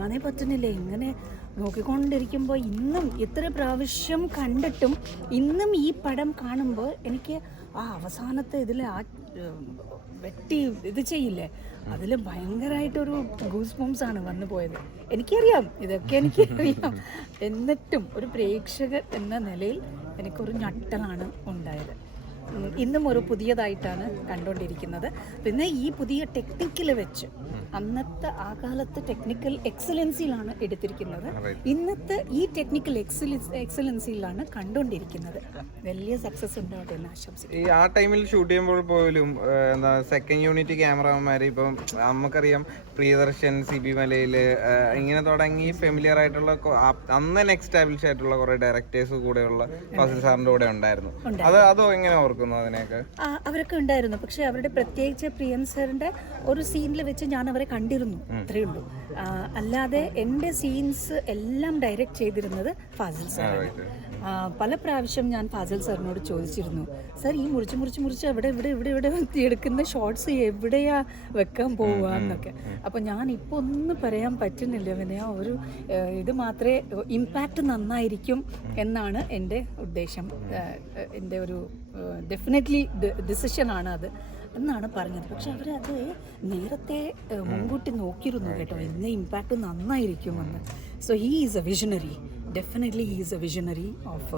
എടുക്കാനേ പറ്റുന്നില്ല. ഇങ്ങനെ നോക്കിക്കൊണ്ടിരിക്കുമ്പോൾ ഇന്നും ഇത്ര പ്രാവശ്യം കണ്ടിട്ടും ഇന്നും ഈ പടം കാണുമ്പോൾ എനിക്ക് ആ അവസാനത്തെ ഇതിൽ ആ വെട്ടി ഇത് ചെയ്യില്ലേ? അതിൽ ഭയങ്കരമായിട്ടൊരു ഗൂസ് ബോംസ് ആണ് വന്നു പോയത്. എനിക്കറിയാം ഇതൊക്കെ എനിക്കറിയാം. എന്നിട്ടും ഒരു പ്രേക്ഷകർ എന്ന നിലയിൽ എനിക്കൊരു ഞട്ടലാണ് ഉണ്ടായത്. ഇന്നും ഒരു പുതിയതായിട്ടാണ് കണ്ടുകൊണ്ടിരിക്കുന്നത് പിന്നെ ഈ പുതിയ ടെക്നിക്കിൽ വെച്ച് അന്നത്തെ ആ കാലത്ത് ടെക്നിക്കൽ എക്സലൻസിയിലാണ് എടുത്തിരിക്കുന്നത്. ഇന്നത്തെ ഈ ടെക്നിക്കൽ എക്സലൻസ് എക്സലൻസിയിലാണ് കണ്ടുകൊണ്ടിരിക്കുന്നത്. വലിയ സക്സസ് ഉണ്ടാവട്ടെ എന്ന് ആശംസിക്കുന്നു. ഈ ആ ടൈമിൽ ഷൂട്ട് ചെയ്യുമ്പോൾ പോലും എന്താ സെക്കൻഡ് യൂണിറ്റ് ക്യാമറമാർ ഇപ്പം നമുക്കറിയാം പ്രിയദർശൻ സി ബി മലയിൽ ഇങ്ങനെ തുടങ്ങി ഫെമിലിയർ ആയിട്ടുള്ള അന്ന് തന്നെ എക്സ്റ്റാബ്ലിഷ് ആയിട്ടുള്ള കുറെ ഡയറക്ടേഴ്സ് കൂടെയുള്ള ഫസിൽ സാറിന്റെ കൂടെ ഉണ്ടായിരുന്നു. അത് അതോ എങ്ങനെ ഓർക്കുന്നു അതിനെയൊക്കെ? അവരൊക്കെ ഉണ്ടായിരുന്നു. പക്ഷെ അവരുടെ പ്രത്യേകിച്ച് പ്രിയൻ സാറിന്റെ ഒരു സീനിൽ വെച്ച് ഞാൻ അവരെ കണ്ടിരുന്നു അത്രയേ ഉള്ളൂ. അല്ലാതെ എന്റെ സീൻസ് എല്ലാം ഡയറക്റ്റ് ചെയ്തിരുന്നത് ഫാസിൽ സാറാണ് പല പ്രാവശ്യം ഞാൻ ഫാസിൽ സാറിനോട് ചോദിച്ചിരുന്നു സാർ ഈ മുറിച്ച് മുറിച്ച് മുറിച്ച് അവിടെ ഇവിടെ ഇവിടെ ഇവിടെ എടുക്കുന്ന ഷോർട്സ് എവിടെയാ വെക്കാൻ പോവുക എന്നൊക്കെ? അപ്പോൾ ഞാൻ ഇപ്പോൾ ഒന്നും പറയാൻ പറ്റുന്നില്ല വിനയ ഒരു ഇത് മാത്രമേ ഇമ്പാക്റ്റ് നന്നായിരിക്കും എന്നാണ് എന്റെ ഉദ്ദേശം. എന്റെ ഒരു ഡെഫിനറ്റ്ലി ആണ് അത്. എന്നാണ് പറഞ്ഞത്. പക്ഷെ അവരത് നേരത്തെ മുൻകൂട്ടി നോക്കിയിരുന്നു കേട്ടോ. ഇന്ന് impact നന്നായിരിക്കുമെന്ന് so he is a visionary definitely he is a visionary of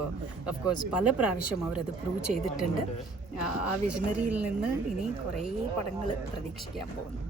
of course പ്രാവശ്യം അവരത് പ്രൂവ് ചെയ്തിട്ടുണ്ട്. ആ- വിഷണറിയിൽ നിന്ന് ഇനി കുറേ പടങ്ങൾ പ്രതീക്ഷിക്കാൻ പോകുന്നു.